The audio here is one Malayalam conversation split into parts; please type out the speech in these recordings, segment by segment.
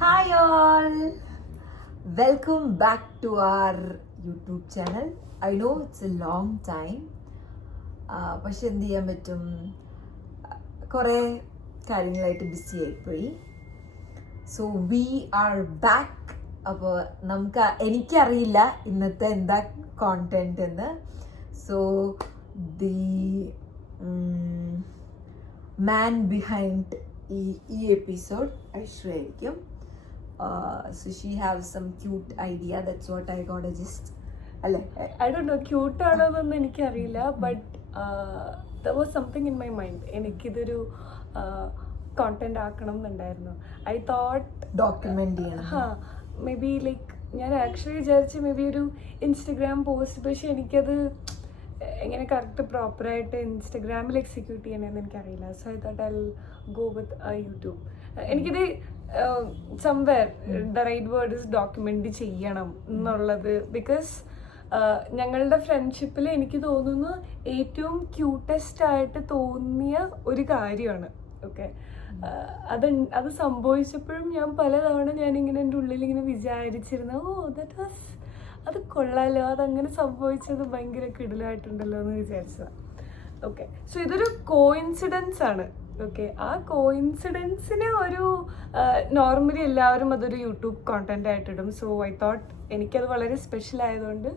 Hi all, welcome back to our YouTube channel. I know it's a long time, പക്ഷെ എന്ത് ചെയ്യാൻ പറ്റും, കുറേ കാര്യങ്ങളായിട്ട് ബിസി ആയിപ്പോയി. So we are back. അപ്പോൾ എനിക്കറിയില്ല ഇന്നത്തെ എന്താ കോണ്ടന്റ് എന്ന്. സോ ദി മാൻ ബിഹൈൻഡ് ഈ എപ്പിസോഡ് ഐശ്വര്യ ആയിരിക്കും. So she have some cute idea. That's what I got a gist. അല്ലേ? I don't know cute ആണോന്നൊന്നും എനിക്കറിയില്ല, but there was something in my mind. എനിക്കിതൊരു കോണ്ടന്റ് ആക്കണം എന്നുണ്ടായിരുന്നു. I thought ഡോക്യുമെന്റ് ചെയ്യണം. മേ ബി ലൈക്ക് ഞാൻ ആക്ച്വലി വിചാരിച്ച് മേ ബി ഒരു ഇൻസ്റ്റഗ്രാം പോസ്റ്റ്, പക്ഷെ എനിക്കത് എങ്ങനെ കറക്റ്റ് പ്രോപ്പറായിട്ട് ഇൻസ്റ്റഗ്രാമിൽ എക്സിക്യൂട്ട് ചെയ്യണമെന്ന് എനിക്കറിയില്ല. So I thought I go with YouTube. എനിക്കിത് somewhere the right word is document ചെയ്യണം എന്നുള്ളത്. ബിക്കോസ് ഞങ്ങളുടെ ഫ്രണ്ട്ഷിപ്പിൽ എനിക്ക് തോന്നുന്നു ഏറ്റവും ക്യൂട്ടസ്റ്റ് ആയിട്ട് തോന്നിയ ഒരു കാര്യമാണ്. ഓക്കെ, അത് സംഭവിച്ചപ്പോഴും ഞാൻ പലതവണ ഞാനിങ്ങനെ എൻ്റെ ഉള്ളിൽ ഇങ്ങനെ വിചാരിച്ചിരുന്നു, അത് കൊള്ളാലോ, അതങ്ങനെ സംഭവിച്ചത് ഭയങ്കര കിടിലായിട്ടുണ്ടല്ലോ എന്ന് വിചാരിച്ചതാണ്. ഓക്കെ, സോ ഇതൊരു കോയിൻസിഡൻസ് ആണ്. ഓക്കെ, ആ കോയിൻസിഡൻസിന് ഒരു നോർമലി എല്ലാവരും അതൊരു യൂട്യൂബ് കോണ്ടന്റ് ആയിട്ടിടും. സോ ഐ തോട്ട് എനിക്കത് വളരെ സ്പെഷ്യൽ ആയതുകൊണ്ട്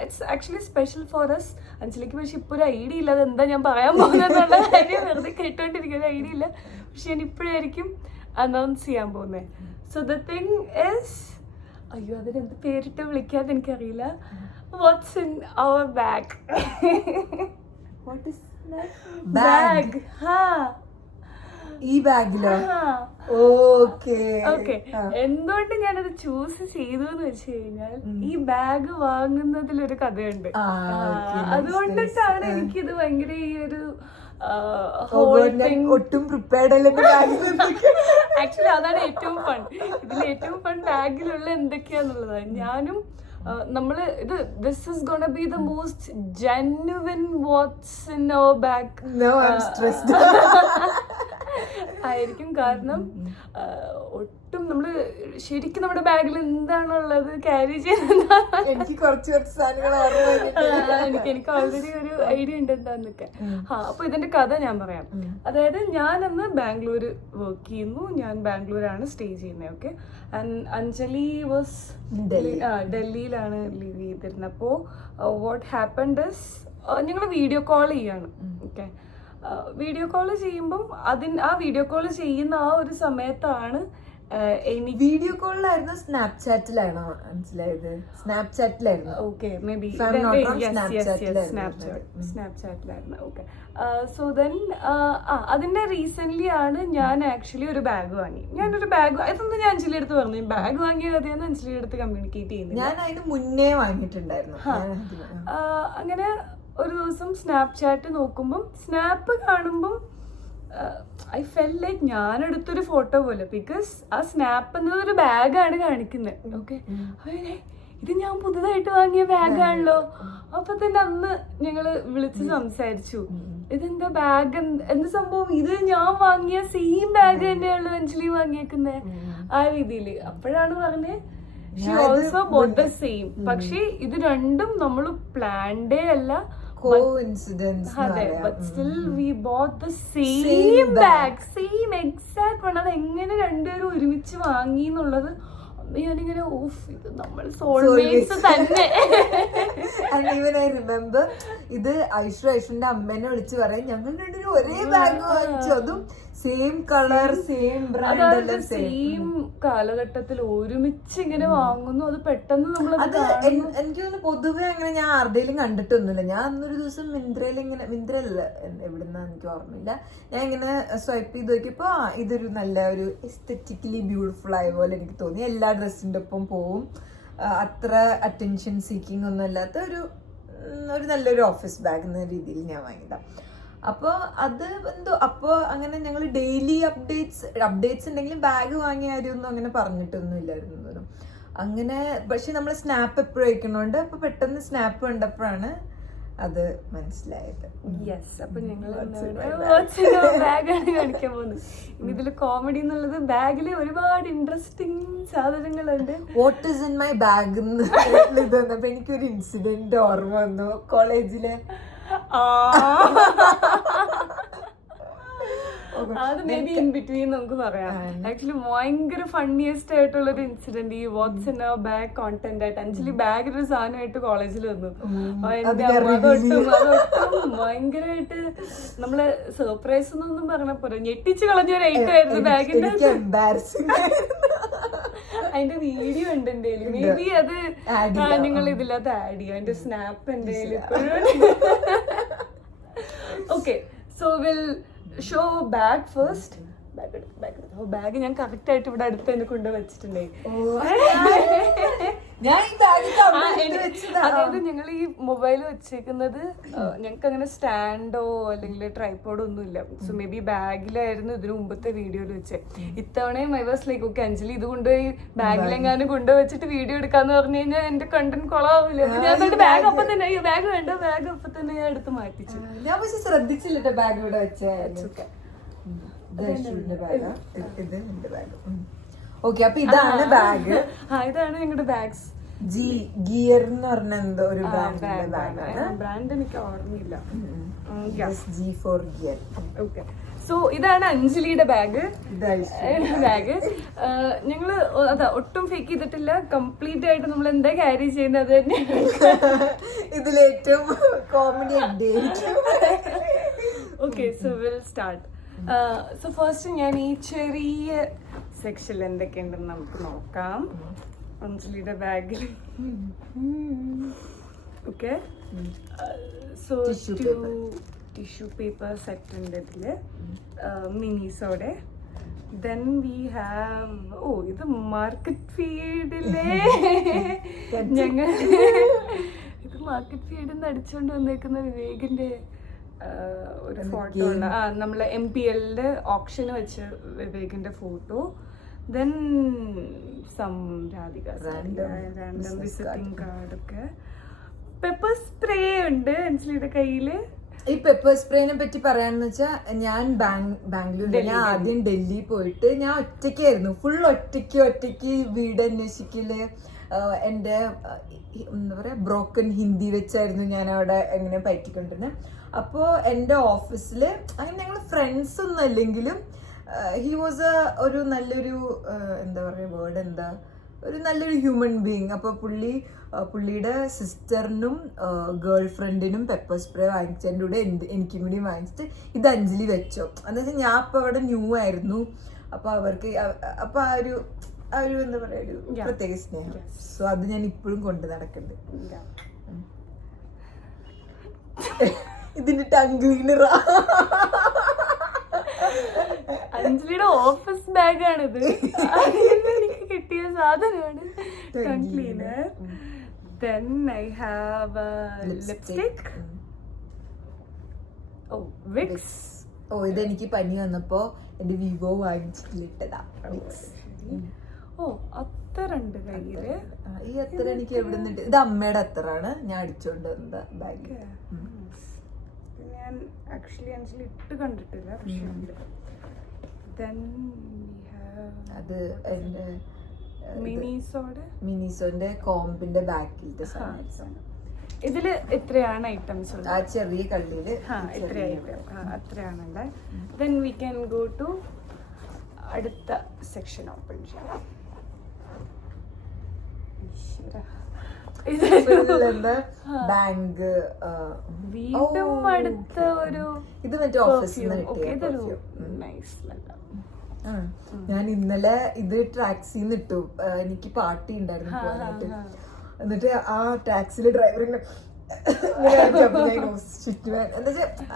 it's actually special for us. അഞ്ജലിക്ക് പക്ഷെ ഇപ്പോൾ ഒരു ഐഡിയ ഇല്ല അതെന്താ ഞാൻ പറയാൻ പോകുന്നതെന്നുള്ള കാര്യം. വെറുതെ കേട്ടോണ്ടിരിക്കുന്ന ഒരു ഐഡിയ ഇല്ല, പക്ഷെ ഞാൻ ഇപ്പോഴായിരിക്കും അനൗൺസ് ചെയ്യാൻ പോകുന്നത്. സോ ദ തിങ് ഇസ്, അയ്യോ അതിനെന്ത് പേരിട്ട് വിളിക്കാതെ എനിക്കറിയില്ല. What's in our bag? What is bag? ഈ ബാഗിലോ? ഓക്കെ. എന്തുകൊണ്ട് ഞാനത് ചൂസ് ചെയ്തു എന്ന് വെച്ച് കഴിഞ്ഞാൽ ഈ ബാഗ് വാങ്ങുന്നതിലൊരു കഥയുണ്ട്. അതുകൊണ്ടിട്ടാണ് എനിക്കിത് ഭയങ്കര ഈ ഒരു ഒട്ടും പ്രിപ്പയർഡ് അല്ലെങ്കിൽ ആക്ച്വലി അതാണ് ഏറ്റവും ഫൺ. ഇതിൽ ഏറ്റവും ഫൺ ബാഗിലുള്ള എന്തൊക്കെയാന്നുള്ളതാണ്. ഞാനും നമ്മള് this is gonna be the most genuine what's in our bag. No, I'm stressed. ആയിരിക്കും. കാരണം ഒട്ടും നമ്മള് ശരിക്കും നമ്മുടെ ബാഗിൽ എന്താണുള്ളത് ക്യാരി ചെയ്യുന്ന എനിക്ക് എനിക്ക് ഓൾറെഡി ഒരു ഐഡിയ ഉണ്ട് എന്താന്നൊക്കെ. അപ്പൊ ഇതിന്റെ കഥ ഞാൻ പറയാം. അതായത് ഞാനന്ന് ബാംഗ്ലൂര് വർക്ക് ചെയ്യുന്നു. ഞാൻ ബാംഗ്ലൂരാണ് സ്റ്റേ ചെയ്യുന്നത്. ഓക്കെ, ആൻഡ് അഞ്ജലി വാസ് ഡൽഹിയിലാണ് ലീവ് ചെയ്തിരുന്നത്. അപ്പോൾ വാട്ട് ഹാപ്പൻഡ് ഇസ് ഞങ്ങൾ വീഡിയോ കോൾ ചെയ്യാണ്. ഓക്കെ, വീഡിയോ കോൾ ചെയ്യുമ്പം ആ വീഡിയോ കോൾ ചെയ്യുന്ന ആ ഒരു സമയത്താണ് വീഡിയോ കോളിലായിരുന്നു സ്നാപ്ചാറ്റിലാണോ മനസ്സിലായത്? സ്നാപ്ചാറ്റിലായിരുന്നു. ഓക്കെ, മേ ബി സ്നാപ്ചാറ്റിലായിരുന്നു. ഓക്കെ, സോ ദെൻ അതിന്റെ റീസെന്റ് ആണ് ഞാൻ ആക്ച്വലി ഒരു ബാഗ് വാങ്ങി. ഞാനൊരു ബാഗ്, ഇതൊന്നും ഞാൻ അഞ്ജലി അടുത്ത് പറഞ്ഞു. ബാഗ് വാങ്ങിയ കഥയെന്ന് അഞ്ജലി അടുത്ത് കമ്മ്യൂണിക്കേറ്റ് ചെയ്യുന്നത് ഞാൻ അതിന് മുന്നേ വാങ്ങിയിട്ടുണ്ടായിരുന്നു. അങ്ങനെ ഒരു ദിവസം സ്നാപ്ചാറ്റ് നോക്കുമ്പം സ്നാപ്പ് കാണുമ്പം ഐ ഫെൽ ലൈക്ക് ഞാൻ എടുത്തൊരു ഫോട്ടോ പോലെ. ബിക്കോസ് ആ സ്നാപ്പ് എന്നത് ഒരു ബാഗാണ് കാണിക്കുന്നത്. ഓക്കെ, ഇത് ഞാൻ പുതുതായിട്ട് വാങ്ങിയ ബാഗാണല്ലോ. അപ്പൊ തന്നെ അന്ന് ഞങ്ങള് വിളിച്ച് സംസാരിച്ചു, ഇതെന്താ ബാഗ്, എന്ത് സംഭവം, ഇത് ഞാൻ വാങ്ങിയ സെയിം ബാഗ് തന്നെയാണല്ലോ അഞ്ജലി വാങ്ങിയേക്കുന്നത് ആ രീതിയില്. അപ്പോഴാണ് പറഞ്ഞത് she also boat the same. പക്ഷെ ഇത് രണ്ടും നമ്മള് പ്ലാൻഡേ അല്ല, coincidence. അതെ, but still we bought the same bag, same exact one. അത് എങ്ങനെ രണ്ടുപേരും ഒരുമിച്ച് വാങ്ങി എന്നുള്ളത് ഞാനിങ്ങനെ ഇത് നമ്മൾ സോൾമേറ്റ്സ് തന്നെ. And even I remember ഇത് ഐശ്വര്യന്റെ അമ്മേനെ വിളിച്ച് പറയും, ഞങ്ങൾ രണ്ടുപേരും ഒരേ ബാഗ് വാങ്ങിച്ചു, അതും same colour same brand same കാലഘട്ടത്തിൽ ഒരുമിച്ച് ഇങ്ങനെ വാങ്ങുന്നു. അത് പെട്ടെന്ന് നമ്മൾ എനിക്ക് തോന്നുന്നു പൊതുവെ അങ്ങനെ ഞാൻ ആരുടെയും കണ്ടിട്ടൊന്നുമില്ല. ഞാൻ അന്നൊരു ദിവസം മിന്ത്രല്ല എവിടുന്ന എനിക്ക് ഓർമ്മയില്ല, ഞാൻ ഇങ്ങനെ സ്വൈപ്പ് ചെയ്ത് നോക്കിയപ്പോ ഇതൊരു നല്ല ഒരു എസ്തെറ്റിക്കലി ബ്യൂട്ടിഫുൾ ആയ പോലെ എനിക്ക് തോന്നി. എല്ലാ ഡ്രസ്സിന്റെ ഒപ്പം പോവും, അത്ര അറ്റൻഷൻ സീക്കിംഗ് ഒന്നും അല്ലാത്ത ഒരു നല്ലൊരു ഓഫീസ് ബാഗ് എന്ന രീതിയിൽ ഞാൻ വാങ്ങിയതാണ്. അപ്പോൾ അത് എന്തോ അപ്പോൾ അങ്ങനെ ഞങ്ങൾ ഡെയിലി അപ്ഡേറ്റ്സ് ഉണ്ടെങ്കിലും ബാഗ് വാങ്ങിയ കാര്യമൊന്നും അങ്ങനെ പറഞ്ഞിട്ടൊന്നും ഇല്ലായിരുന്നു. അങ്ങനെ പക്ഷെ നമ്മൾ സ്നാപ്പ് എപ്പോഴും വയ്ക്കണോണ്ട് അപ്പോൾ പെട്ടെന്ന് സ്നാപ്പ് കണ്ടപ്പോഴാണ് അത് മനസ്സിലായത്. യെസ്, അപ്പൊ ഞങ്ങൾ ബാഗാണ് കാണിക്കാൻ പോകുന്നത്. ഇനി ഇതില് കോമഡി എന്നുള്ളത് ബാഗില് ഒരുപാട് ഇൻട്രസ്റ്റിംഗ് സാധനങ്ങളുണ്ട്. What is in my bag ഇത് വന്നപ്പോ എനിക്കൊരു ഇൻസിഡന്റ് ഓർമ്മ വന്നു കോളേജില്. അത് മേ ബി ഇൻ ബിറ്റ്വീൻ നമുക്ക് പറയാം. ആക്ച്വലി ഭയങ്കര ഫണ്ണിയസ്റ്റ് ആയിട്ടുള്ള ഒരു ഇൻസിഡന്റ് ഈ what's in our bag content ആയിട്ട് അഞ്ജലി ബാഗിൽ ഒരു സാധനമായിട്ട് കോളേജിൽ വന്നു. അതൊട്ടും ഭയങ്കരമായിട്ട് നമ്മള് സർപ്രൈസ് എന്നൊന്നും പറഞ്ഞ പോലെ ഞെട്ടിച്ച് കളഞ്ഞ ഒരു ഐറ്റം ആയിരുന്നു ബാഗിന്റെ. അതിന്റെ വീഡിയോ ഉണ്ട് എന്റെ കയ്യിൽ. മേ ബി അത് നിങ്ങൾ ഇതിലത് ആഡ് ചെയ്യും. അതിന്റെ സ്നാപ്പ് എന്റെ കയ്യിൽ ഇപ്പോഴും. Okay, so will show bag first. Bag ഞാൻ കറക്റ്റ് ആയിട്ട് ഇവിടെ അടുത്ത് തന്നെ കൊണ്ട് വെച്ചിട്ടുണ്ടേ. അതായത് ഞങ്ങൾ ഈ മൊബൈൽ വെച്ചേക്കുന്നത് ഞങ്ങൾക്ക് അങ്ങനെ സ്റ്റാൻഡോ അല്ലെങ്കിൽ ട്രൈപോഡോ ഒന്നും ഇല്ല. സോ മേ ബി ബാഗിലായിരുന്നു ഇതിനു മുമ്പത്തെ വീഡിയോയിൽ വെച്ചേ. ഇത്തവണയും I was like okay Anjali ഇത് കൊണ്ടുപോയി ബാഗിലെങ്ങാനും കൊണ്ടുവച്ചിട്ട് വീഡിയോ എടുക്കാന്ന് പറഞ്ഞു കഴിഞ്ഞാൽ എന്റെ കണ്ടന്റ് കൊളാവില്ല. ഞാൻ ബാഗ് അപ്പം തന്നെ ബാഗ് വേണ്ട ബാഗ് അപ്പം തന്നെ ഞാൻ എടുത്ത് മാറ്റിച്ചു. ഞാൻ പക്ഷെ ശ്രദ്ധിച്ചില്ല ബാഗ് ഇവിടെ വെച്ചേ. ഓക്കെ, അപ്പൊ ഇതാണ് ബാഗ്. ഇതാണ് ഞങ്ങളുടെ ബാഗ്സ്. ഗിയർ എന്ന് പറഞ്ഞ എന്തോ ഒരു ബ്രാൻഡ് എനിക്ക് ഓർമ്മയില്ല. G for gear. Okay, so ഇതാണ് അഞ്ജലിയുടെ ബാഗ്. ഞങ്ങള് അതാ ഒട്ടും ഫേക്ക് ചെയ്തിട്ടില്ല. കംപ്ലീറ്റ് ആയിട്ട് നമ്മൾ എന്താ ക്യാരി ചെയ്യുന്നത് അത് തന്നെ. ഇതിലേറ്റവും comedy. Okay, so will start. So first ഞാൻ ഈ ചെറിയ സെക്ഷനിൽ എന്തൊക്കെയുണ്ടെന്ന് നമുക്ക് നോക്കാം. അഞ്ജലിയുടെ ബാഗിൽ okay, so tissue paper set ഉണ്ട് ഇതില്, മിനിസോടെ. ദെൻ വി ഹാവ് ഇത് മാർക്കറ്റ് ഫീഡിലെ ഞങ്ങൾ ഇത് മാർക്കറ്റ് ഫീഡിൽ നിന്ന് അടിച്ചുകൊണ്ട് വന്നേക്കുന്ന വിവേകിന്റെ ഒരു ഫോട്ടോ ഉണ്ട്. നമ്മള് MPL ഓപ്ഷന് വെച്ച് വിവേകിന്റെ photo. Then some Radhika random visiting card ഒക്കെ. പെപ്പർ സ്പ്രേ ഉണ്ട് അഞ്ജലിയുടെ കയ്യില്. ഈ പെപ്പർ സ്പ്രേനെ പറ്റി പറയാന്ന് വെച്ചാ ഞാൻ ബാംഗ്ലൂരിൽ ഞാൻ ആദ്യം ഡൽഹി പോയിട്ട് ഞാൻ ഒറ്റയ്ക്കായിരുന്നു, ഫുൾ ഒറ്റയ്ക്ക് വീട് അന്വേഷിക്കല്. എന്റെ എന്താ പറയാ ബ്രോക്കൺ ഹിന്ദി വെച്ചായിരുന്നു ഞാൻ അവിടെ എങ്ങനെ പറ്റിക്കൊണ്ടിരുന്നത്. അപ്പോൾ എൻ്റെ ഓഫീസില് അങ്ങനെ ഞങ്ങൾ ഫ്രണ്ട്സ് ഒന്നും അല്ലെങ്കിലും ഹി വാസ് ഒരു നല്ലൊരു എന്താ പറയുക വേർഡ് എന്താ ഒരു നല്ലൊരു ഹ്യൂമൻ ബീങ്. അപ്പോൾ പുള്ളിയുടെ സിസ്റ്ററിനും ഗേൾ ഫ്രണ്ടിനും പെപ്പർ സ്പ്രേ വാങ്ങിച്ചതിൻ്റെ കൂടെ എനിക്കും കൂടി വാങ്ങിച്ചിട്ട് ഇത് അഞ്ജലി വെച്ചോ എന്ന് വെച്ചാൽ ഞാൻ അപ്പോൾ അവിടെ ന്യൂ ആയിരുന്നു. അപ്പോൾ അവർക്ക് അപ്പോൾ ആ ഒരു എന്താ പറയുക ഒരു പ്രത്യേക സ്നേഹം. സോ അത് ഞാൻ ഇപ്പോഴും കൊണ്ട് നടക്കുന്നുണ്ട്. ഇതിന്റെ ടങ് ക്ലീനർ അഞ്ജലിയുടെ ഓഫീസ് ബാഗാണിത്. എനിക്ക് കിട്ടിയ സാധനമാണ് tongue cleaner. Then I have lipstick. Vicks. ഇതെനിക്ക് പനി വന്നപ്പോ എന്റെ വിവോ വാങ്ങിച്ചിട്ടിട്ടതാ. അത്തറുണ്ട് കയ്യില്. ഈ അത്തറ എനിക്ക് എവിടെ നിന്നിട്ട് ഇത് അമ്മയുടെ അത്തറാണ് ഞാൻ അടിച്ചോണ്ട് വന്ന ബാഗ്. ഞാൻ ആക്ച്വലി അഞ്ജലി ഇട്ട് കണ്ടിട്ടില്ല. അത് എന്റെ മിനിസോന്റെ കോമ്പിന്റെ ബാക്കിലത്തെ സാധനം. ഇതില് എത്രയാണ് ഐറ്റംസ്? ആ ചെറിയ കള്ളിയില് അത്രയാണല്ലേ. Then we can go to അടുത്ത സെക്ഷൻ ഓപ്പൺ ചെയ്യാം. ബാങ്ക് വീണ്ടും അടുത്ത ഒരു ഇത് മറ്റേ ഓഫീസിൽ ഞാൻ ഇന്നലെ ഇത് ടാക്സിന്ന് ഇട്ടു. എനിക്ക് പാർട്ടി ഉണ്ടായിരുന്നു പോകാനായിട്ട്. എന്നിട്ട് ആ ടാക്സിയിലെ ഡ്രൈവറിന്റെ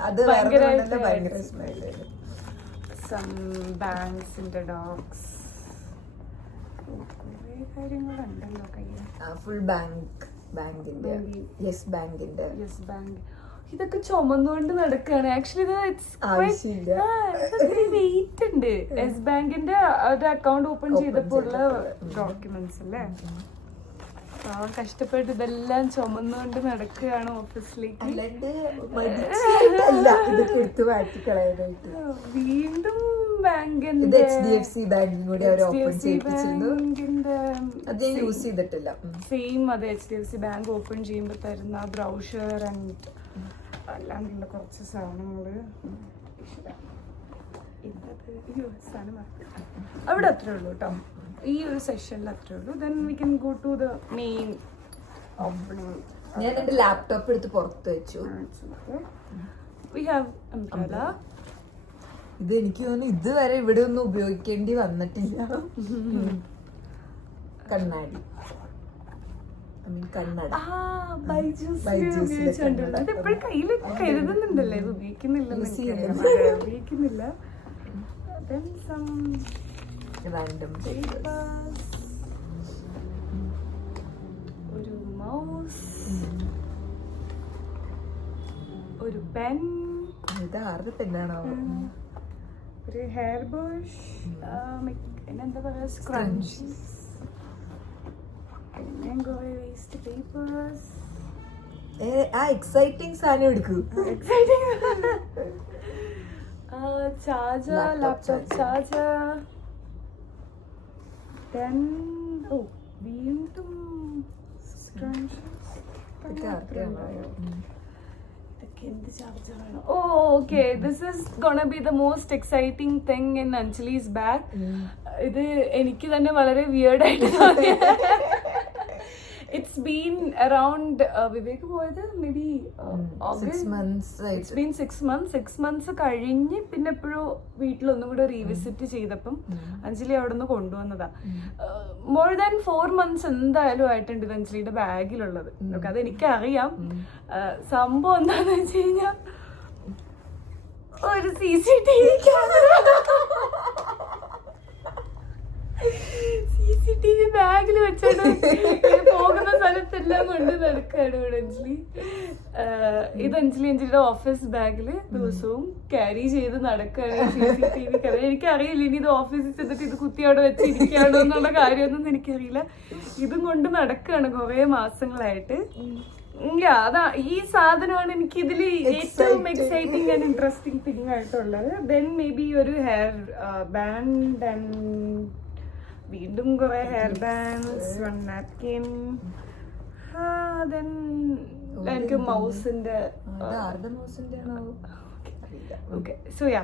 അത് ഭയങ്കര സ്മൈലായിരുന്നു. കാര്യങ്ങളുണ്ടല്ലോ കയ്യിൽ. ഫുൾ ബാങ്കിന്റെ യെസ് ബാങ്കിന്റെ ഇതൊക്കെ ചുമന്നുകൊണ്ട് നടക്കുകയാണ്. ആക്ച്വലി ഇത് വെയിറ്റ് ഉണ്ട്. യെസ് ബാങ്കിന്റെ ഒരു അക്കൗണ്ട് ഓപ്പൺ ചെയ്തപ്പോൾ ഉള്ള ഡോക്യുമെന്റ്സ് അല്ലേ. കഷ്ടപ്പെട്ട് ഇതെല്ലാം ചുമന്നുകൊണ്ട് നടക്കുകയാണ് ഓഫീസിലേക്ക്. അല്ലാണ്ട് മടിച്ചിട്ടല്ല ഇതൊക്കെ എടുത്ത് മാറ്റിക്കളയാനായിട്ട്. വീണ്ടും ഇത് ബാങ്കിന്റെ HDFC ബാങ്കിങ് കൂടി അവർ ഓപ്പൺ ചെയ്യിപ്പിച്ചിരുന്നു. അത് ഞാൻ യൂസ് ചെയ്തിട്ടില്ല. സെയിം അത് HDFC ബാങ്ക് ഓപ്പൺ ചെയ്യുമ്പോൾ തരുന്ന ബ്രൗഷർ ആൻഡ് അല്ലാണ്ടുള്ള കുറച്ച് സാധനങ്ങള് അവിടെ അത്രേ ഉള്ളൂ കേട്ടോ. ഈ ഒരു സെഷനിൽ അത്രേ ഉള്ളൂ. Then we can go to the main opening. ഞാൻ എന്റെ ലാപ്ടോപ്പ് എടുത്ത് പുറത്ത് വെച്ചു. We have umbrella. ഇത് എനിക്ക് തോന്നുന്നു ഇതുവരെ ഇവിടെ ഒന്നും ഉപയോഗിക്കേണ്ടി വന്നിട്ടില്ല. കണ്ണാടി, കണ്ണട. എപ്പോഴും കയ്യിൽ കരുതുന്നുണ്ടല്ലേ, ഇത് ഉപയോഗിക്കുന്നില്ല. Then some random papers. ഒരു mouse, ഒരു pen. ഇത് ആരുടെ പെന്നാണോ? ഒരു ഹെയർ ബ്രഷ്, എന്താ പറയാ, സ്ക്രഞ്ച്, പിന്നെ കുറെ വേസ്റ്റ് പേപ്പേഴ്സ്. ആ എക്സൈറ്റിംഗ് സാധനം എടുക്കൂ. Charger, laptop charger. Then വീണ്ടും okay, this is gonna be the most exciting thing in Anjali's bag. ഇത് എനിക്ക് തന്നെ വളരെ weird ആയിട്ട് തോന്നി. It's been around Vivek പോയത് maybe August. 6 months. It's been 6 months. 6 months കഴിഞ്ഞ് പിന്നെ എപ്പോഴും വീട്ടിലൊന്നും കൂടെ റീവിസിറ്റ് ചെയ്തപ്പം അഞ്ജലി അവിടെ നിന്ന് കൊണ്ടുവന്നതാ. മോർ ദാൻ 4 months എന്തായാലും ആയിട്ടുണ്ട് ഇത് അഞ്ജലിയുടെ ബാഗിലുള്ളത്. അതെനിക്കറിയാം. സംഭവം എന്താന്ന് വെച്ച് കഴിഞ്ഞാൽ ഒരു CCTV ബാഗിൽ വെച്ചോണ്ട് പോകുന്ന സ്ഥലത്തെല്ലാം കൊണ്ട് നടക്കാണ് ഇവിടെ അഞ്ജലി. ഇത് അഞ്ജലിയുടെ ഓഫീസ് ബാഗില് ദിവസവും ക്യാരി ചെയ്ത് നടക്കാണ് CCTV. എനിക്കറിയില്ല ഇനി ഇത് ഓഫീസിൽ ചെന്നിട്ട് ഇത് കുത്തി അവിടെ വെച്ചിരിക്കുകയാണോ എന്നുള്ള കാര്യമൊന്നും എനിക്കറിയില്ല. ഇതും കൊണ്ട് നടക്കാണ് കുറെ മാസങ്ങളായിട്ട്. അതാ ഈ സാധനമാണ് എനിക്ക് ഇതില് ഏറ്റവും എക്സൈറ്റിംഗ് ആൻഡ് ഇൻട്രസ്റ്റിംഗ് തിങ് ആയിട്ടുള്ളത്. ദെൻ മേ ബി ഒരു ഹെയർ ബാൻഡ് ആൻഡ് വീണ്ടും കുറെ hair bands, one napkin. Then എനിക്ക് മൗസിന്റെ okay. So yeah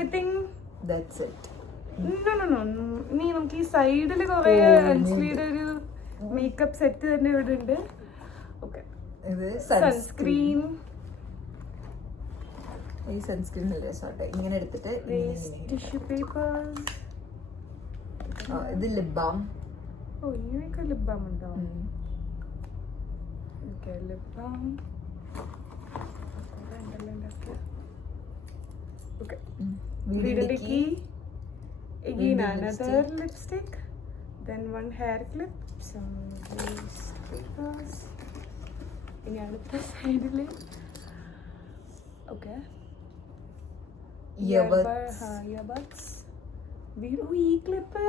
I think that's it. No നീ നമുക്ക് ഈ സൈഡില് കുറെ അഞ്ജലിയുടെ ഒരു മേക്കപ്പ് സെറ്റ് തന്നെ ഇവിടെ ഉണ്ട്. Okay, sunscreen. ഈ സൺസ്ക്രീൻ ഇങ്ങനെ എടുത്തിട്ട് ടിഷ്യൂ പേപ്പേഴ്സ്. ഇത് ലിപ് ബാം. ഇങ്ങനെയൊക്കെ ലിപ് ബാം ഉണ്ടോ? Okay, lip balm. ഓക്കെ, വീടിന്റെ key. Again another lipstick. Then one hair clip. Some loose papers. ഇനി അടുത്ത സൈഡില് ഓക്കെ ഇയർബഡ്സ്. ഈ ക്ലിപ്പ്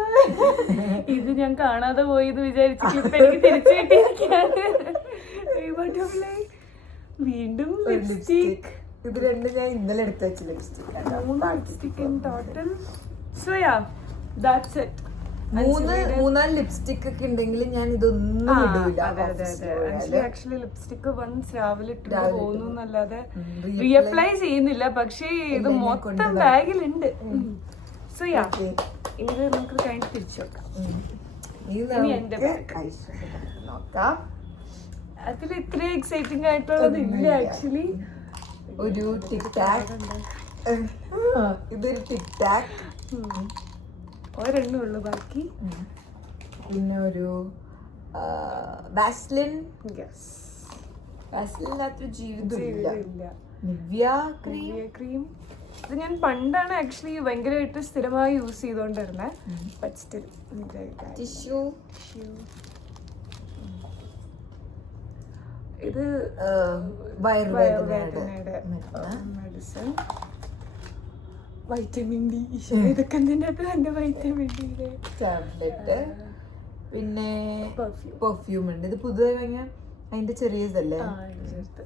ഇത് ഞാൻ കാണാതെ പോയത് വിചാരിച്ച ക്ലിപ്പ് എനിക്ക് തിരിച്ചു കിട്ടിയിരിക്കുകയാണ്. വീണ്ടും ലിപ്സ്റ്റിക്. ഇത് രണ്ടും ഞാൻ ഇന്നലെ എടുത്ത് വെച്ച lipstick. 3 lipstick in total. So yeah that's it. 3-4 lipstick ഒക്കെ ഉണ്ടെങ്കിൽ ഞാൻ ഇതൊന്നും ഇടൂല. ആക്ച്വലി ലിപ്സ്റ്റിക് വൺസ് രാവിലെ ഇട്ട് പോകുന്നു എന്നല്ലാതെ റീഅപ്ലൈ ചെയ്യുന്നില്ല. പക്ഷേ ഇത് മൊത്തം ബാഗിലുണ്ട്. സോ യാ ഇത് നമുക്ക് കഴിഞ്ഞ് തിരിച്ചു വെക്കാം. ഇനി എന്റെ ബാഗ് നോക്കാം. അതിൽ ഇത്ര എക്സൈറ്റിംഗ് ആയിട്ടുള്ളത് ഇല്ല ആക്ച്വലി. ഒരു ടിക് ടാക്. ഇതൊരു ടിക് ടാക്. ഒരെണ്ണേ ഉള്ളു ബാക്കി. പിന്നെ ഒരു വാസ്ലിൻ. വാസ്ലിനകത്തൊരു ജീവിതമില്ല. Nivea cream. ഇത് ഞാൻ പണ്ടാണ് ആക്ച്വലി ഭയങ്കരമായിട്ട് സ്ഥിരമായി യൂസ് ചെയ്തോണ്ടിരുന്നത്. But still tissue. ഇത് വയറുവേദനയുടെ മെഡിസിൻ. Vitamin D. ഇതൊക്കെ എന്തിൻ്റെ എന്റെ വൈറ്റമിൻ ഡിയുടെ ടാബ്ലറ്റ്. പിന്നെ പെർഫ്യൂം. പെർഫ്യൂം ഉണ്ട്. ഇത് പുതുതായി വാങ്ങിയ അതിന്റെ ചെറിയതല്ലേ, ചേർത്ത്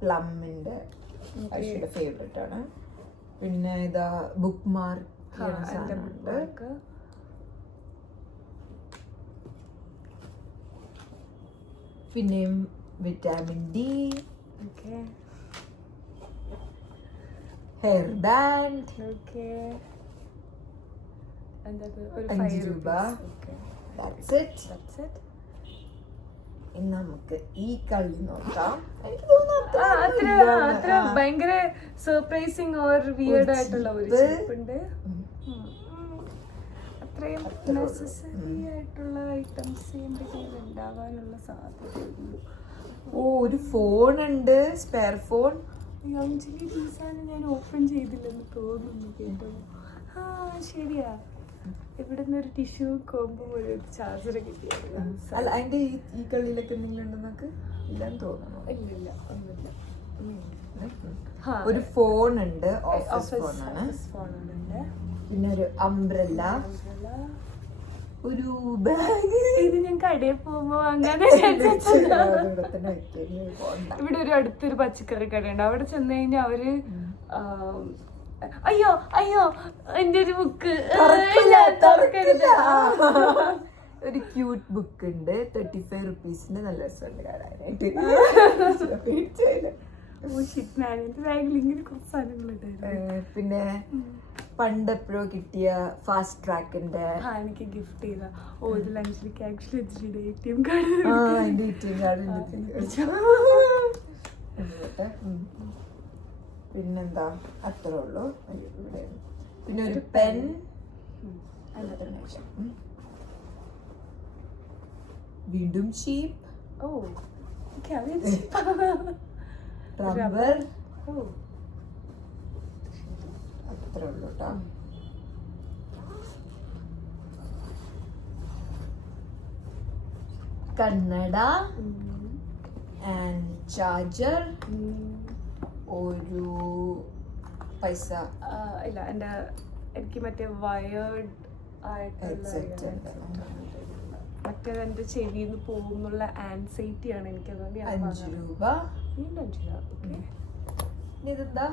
പ്ലമ്മിന്റെ ഐഷയുടെ ഫേവറേറ്റ് ആണ്. പിന്നെ ഇതാ ബുക്ക് മാർക്ക് സാധനമുണ്ട്. പിന്നെയും വിറ്റാമിൻ ഡി, ഹെയർ ബാൻഡ്, 5 രൂപ. That's it. ഇനി നമുക്ക് ഈ കളി നോക്കാം. എനിക്ക് തോന്നുന്നു അത്ര ഭയങ്കര സർപ്രൈസിങ് ഓർ വിയർഡ് ആയിട്ടുള്ള ഒരു ചെരുപ്പുണ്ട്. അത്രയും നെസസറി ആയിട്ടുള്ള ഐറ്റംസ് എന്റെ കയ്യിൽ ഉണ്ടാവാനുള്ള സാധ്യതയുള്ളൂ. ഒരു ഫോൺ ഉണ്ട്, സ്പെയർ ഫോൺ. അഞ്ജലി ഈ സാധനം ഞാൻ ഓപ്പൺ ചെയ്തില്ലെന്ന് തോന്നുന്നു കേട്ടോ. ശരിയാ, ഇവിടുന്ന് ഒരു ടിഷ്യൂ കോമ്പോ പോലെ ചാർജർ കിട്ടിയത്. അല്ല, അതിന്റെ ഈ കളിയിലൊക്കെ എന്തെങ്കിലും ഉണ്ടെന്നൊക്കെ ഇല്ലെന്ന് തോന്നുന്നു. ഇല്ലില്ല, ഒന്നുമില്ല. ഒരു ഫോൺ ഉണ്ട്, ഓഫീസ് ഫോണാണ്. പിന്നെ ഒരു അംബ്രല്ല, ഒരു ബാഗ്. ഇത് ഞാൻ കടയിൽ പോകുമ്പോ അങ്ങനെ ഇവിടെ ഒരു അടുത്തൊരു പച്ചക്കറി കടയുണ്ട്. അവിടെ ചെന്ന് കഴിഞ്ഞാൽ അവര് അയ്യോ അയ്യോ എന്റെ ഒരു ബുക്ക്, ഒരു ക്യൂട്ട് ബുക്ക് ഉണ്ട്, 35 റുപ്പീസിന്റെ. നല്ല രസമുണ്ട് കാണാനായിട്ട്. പിന്നെ പണ്ട് എപ്പോഴോ കിട്ടിയ ഫാസ്റ്റ് ട്രാക്കിന്റെ എനിക്ക് ഗിഫ്റ്റ് ചെയ്ത ഒരു ലഞ്ചിലേക്ക് ആക്ച്വലി ATM കാർഡ്. അതിന്റെ ATM കാർഡ്. പിന്നെന്താ, അത്രേ ഉള്ളൂ. പിന്നെ ഒരു പെൻ, വീണ്ടും ഷീപ്പ്, റബ്ബർ. അത്രേ ഉള്ളൂ കേട്ടോ. കണ്ണട ആൻഡ് ചാർജർ, ഒരു പൈസ ഇല്ല, എനിക്ക് മറ്റേ വയേർഡ് ആയിട്ടുള്ള മറ്റേ എന്റെ ചെവിന്ന് പോകുന്നുള്ള ആൻസൈറ്റി ആണ് എനിക്ക്. അതുകൊണ്ട് 5 രൂപ. ഇതെന്താ,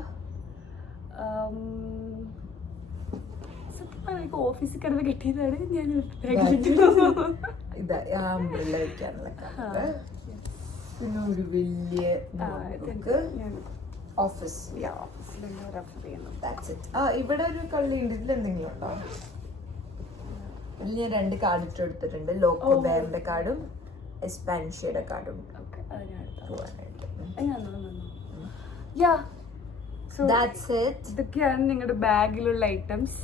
എനിക്ക് ഓഫീസിൽ കിടന്ന് കിട്ടിയതാണ്. ഞാൻ ഇതാ അംബ്രല്ല വെക്കാനുള്ള. പിന്നെ ഒരു വലിയ ഓഫീസ്. ഇവിടെ ഒരു കള്ളി ഉണ്ട്. ഇതിൽ എന്തെങ്കിലും ഉണ്ടോ? ഇതിൽ ഞാൻ 2 കാർഡ് ഇട്ട് എടുത്തിട്ടുണ്ട്. ലോക്കോ ബെയറിന്റെ കാർഡും എസ്പാൻഷ്യയുടെ കാർഡും. ഇതൊക്കെയാണ് നിങ്ങളുടെ ബാഗിലുള്ള items.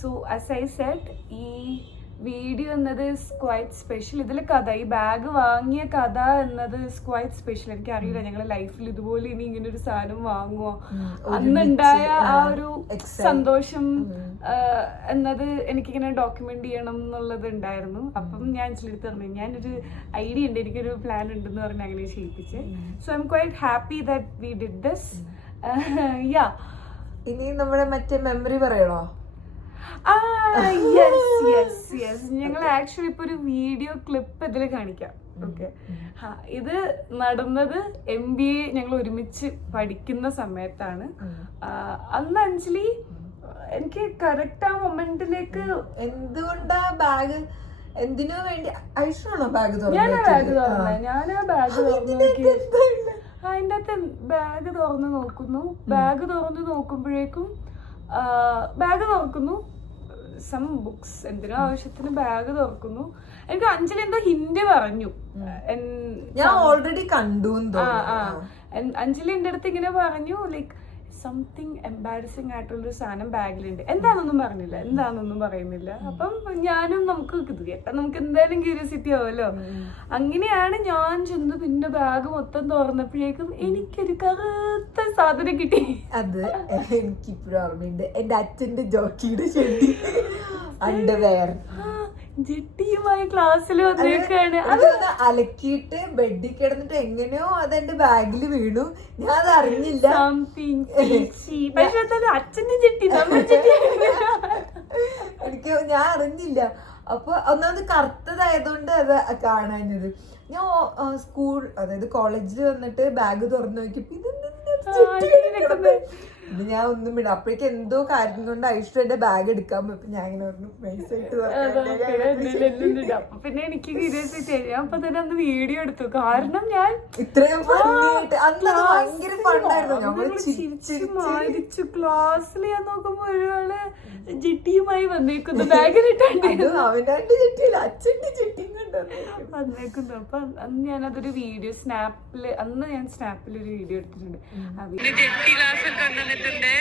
So as I said, ഈ വീഡിയോ എന്നത് ക്വൈറ്റ് സ്പെഷ്യൽ. ഇതിൽ കഥ, ഈ ബാഗ് വാങ്ങിയ കഥ എന്നത് ക്വൈറ്റ് സ്പെഷ്യൽ. എനിക്കറിയില്ല ഞങ്ങളുടെ ലൈഫിൽ ഇതുപോലെ ഇനി ഇങ്ങനെ ഒരു സാധനം വാങ്ങുമോ. അന്നുണ്ടായ ആ ഒരു സന്തോഷം എന്നത് എനിക്കിങ്ങനെ ഡോക്യുമെന്റ് ചെയ്യണം എന്നുള്ളത് ഉണ്ടായിരുന്നു. അപ്പം ഞാൻ ചിലടുത്ത് പറഞ്ഞു, ഞാനൊരു ഐഡിയ ഉണ്ട്, എനിക്കൊരു പ്ലാൻ ഉണ്ടെന്ന് പറഞ്ഞ് അങ്ങനെ ചെയ്യിപ്പിച്ച്. So I M quite happy that we did this. ഇനി നമ്മുടെ മറ്റേ മെമ്മറി പറയണോ? ഞങ്ങൾ ആക്ച്വലി ഇപ്പൊ ഒരു വീഡിയോ ക്ലിപ്പ് ഇതിൽ കാണിക്കാം. ഓക്കെ, ഇത് നടന്നത് MBA ഞങ്ങൾ ഒരുമിച്ച് പഠിക്കുന്ന സമയത്താണ്. അന്ന് അഞ്ജലി എനിക്ക് കറക്റ്റ് ആ മൊമെന്റിലേക്ക് എന്തുകൊണ്ടാ ബാഗ്, എന്തിനോ വേണ്ടി ഐഷാണോ ബാഗ് ഞാനാ ബാഗ് അതിൻ്റെ അകത്ത് ബാഗ് തുറന്ന് നോക്കുമ്പോഴേക്കും ബാഗ് തുറക്കുന്നു, സം ബുക്സ്, എന്തിനോ ആവശ്യത്തിന് ബാഗ് തുറക്കുന്നു. എനിക്ക് അഞ്ജലി എന്തോ ഹിന്ദി പറഞ്ഞു. ഞാൻ ഓൾറെഡി കണ്ടു. അഞ്ജലി എന്റെ അടുത്ത് ഇങ്ങനെ പറഞ്ഞു, ലൈക്ക് സംതിങ് എംബാരസിങ് ആയിട്ടുള്ളൊരു സാധനം ബാഗിലുണ്ട്. എന്താണെന്നൊന്നും പറയുന്നില്ല. അപ്പം ഞാനും നമുക്ക് ഇത് കേട്ടാ നമുക്ക് എന്തായാലും ക്യൂരിയോസിറ്റി ആവുമല്ലോ. അങ്ങനെയാണ് ഞാൻ ചെന്ന് പിന്നെ ബാഗ് മൊത്തം തുറന്നപ്പോഴേക്കും എനിക്കൊരു കറുത്ത സാധനം കിട്ടി. അത് എനിക്കിപ്പോഴും ഓർമ്മയുണ്ട്, എന്റെ അച്ഛന്റെ ജോക്കിയുടെ ചെടി അണ്ടർവെയർ ജെട്ടിയുമായി ക്ലാസ്സിൽ വന്നേക്കാണ്. അത് അലക്കിയിട്ട് ബെഡിൽ കിടന്നിട്ട് എങ്ങനെയോ അതെന്റെ ബാഗിൽ വീണു. ഞാൻ അത് അറിഞ്ഞില്ല. പക്ഷെ അച്ഛന്റെ ജെട്ടി ഞാൻ അറിഞ്ഞില്ല. അപ്പൊ ഒന്നാമത് കറുത്തതായതുകൊണ്ട് അത് കാണാഞ്ഞത്. ഞാൻ സ്കൂൾ അതായത് കോളേജിൽ വന്നിട്ട് ബാഗ് തുറന്നു നോക്കിയപ്പോ ഇത് ഞാൻ ഒന്നും വിടാം. അപ്പോഴേക്കും എന്തോ കാര്യം കൊണ്ട് ഐശ്വര്യ എന്റെ ബാഗ് എടുക്കാൻ പോയപ്പോ ഞാൻ ഇങ്ങനെ പറഞ്ഞു നൈസായിട്ട് പിന്നെ എനിക്ക് ഞാൻ അപ്പൊ തന്നെ അന്ന് വീഡിയോ എടുത്തു. കാരണം ഞാൻ ഇത്രയും ഭയങ്കര മരിച്ചു. ക്ലാസ്സിൽ ഞാൻ നോക്കുമ്പോ ഒരാള് ജിട്ടിയുമായി വന്നേക്കുന്നു, ബാഗിലിട്ടുണ്ട് അവനായിട്ട് ചിട്ടിയില്ല, അച്ഛന്റെ ചിട്ടിയും വന്നേക്കുന്നു. അപ്പൊ അന്ന് ഞാനതൊരു വീഡിയോ സ്നാപ്പില്, അന്ന് ഞാൻ സ്നാപ്പിൽ ഒരു വീഡിയോ എടുത്തിട്ടുണ്ട്. ജെട്ടി ക്ലാസ്സിൽ കൊണ്ടുവന്നിട്ടുണ്ട്,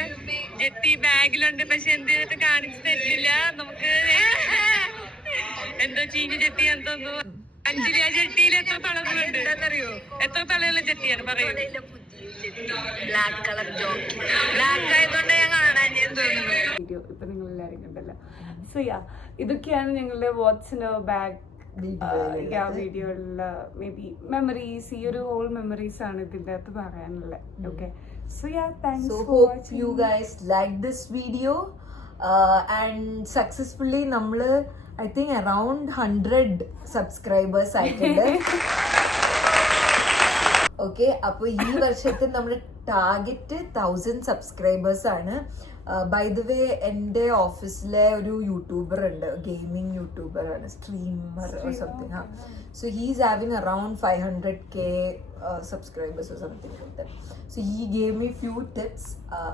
ജെട്ടി ബാഗിലുണ്ട്, പക്ഷെ എന്ത് കാണിച്ചു തരുന്നില്ല നമുക്ക്. എന്തോ ചീഞ്ഞ ജെട്ടി എന്തോന്നു. അഞ്ജലി, ആ ജെട്ടിയിൽ എത്ര തളകളുണ്ട് എന്നറിയോ? എത്ര തളയുള്ള ജെട്ടിയാണ് പറയൂ. ബ്ലാക്ക് കളർ ജോക്കി, ബ്ലാക്ക് ആയതുകൊണ്ട് ഞാൻ കാണാൻ തോന്നുന്നു. വീഡിയോ ഇപ്പൊ നിങ്ങൾ എല്ലാവരും കണ്ടല്ലോ. സോ യാ, ഇതൊക്കെയാണ് ഞങ്ങളുടെ വാട്ട്സ് ഇൻ അവർ ബാഗ് വീഡിയോയിലുള്ള മേ ബി മെമ്മറീസ്. ഈ ഒരു ഹോൾ മെമ്മറീസ് ആണ് ഇതിൻ്റെ അകത്ത് പറയാനുള്ളത്. Okay, so yeah, thanks for watching. You guys like this video and successfully നമ്മള് ഐ തിങ്ക് അറൌണ്ട് 100 സബ്സ്ക്രൈബേഴ്സ് ആയിട്ടുണ്ട്. ഓക്കെ, അപ്പൊ ഈ വർഷത്തെ നമ്മുടെ ടാർഗറ്റ് 1000 സബ്സ്ക്രൈബേഴ്സ് ആണ്. ബൈ ദ വേ, എൻ്റെ ഓഫീസിലെ ഒരു യൂട്യൂബർ ഉണ്ട്, ഗെയിമിംഗ് യൂട്യൂബർ ആണ്, streamer something. So he's having around 500K subscribers something. So he gave me few tips.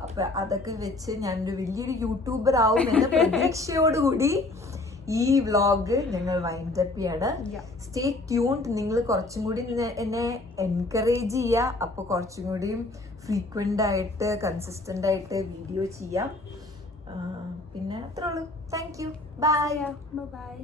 അപ്പൊ അതൊക്കെ വെച്ച് ഞാനൊരു വലിയൊരു യൂട്യൂബർ ആവും എന്ന പ്രതീക്ഷയോടുകൂടി ഈ വ്ളോഗ് ഞങ്ങൾ വൈൻഡ് അപ്പ് ചെയ്യാണ്. Stay tuned. നിങ്ങൾ കുറച്ചും കൂടി എന്നെ എൻകറേജ് ചെയ്യുക. അപ്പോൾ കുറച്ചും കൂടിയും ഫ്രീക്വൻ്റ് ആയിട്ട് കൺസിസ്റ്റൻ്റ് ആയിട്ട് വീഡിയോ ചെയ്യാം. പിന്നെ അത്രേ ഉള്ളൂ. Thank you. ബൈ. ബൈ.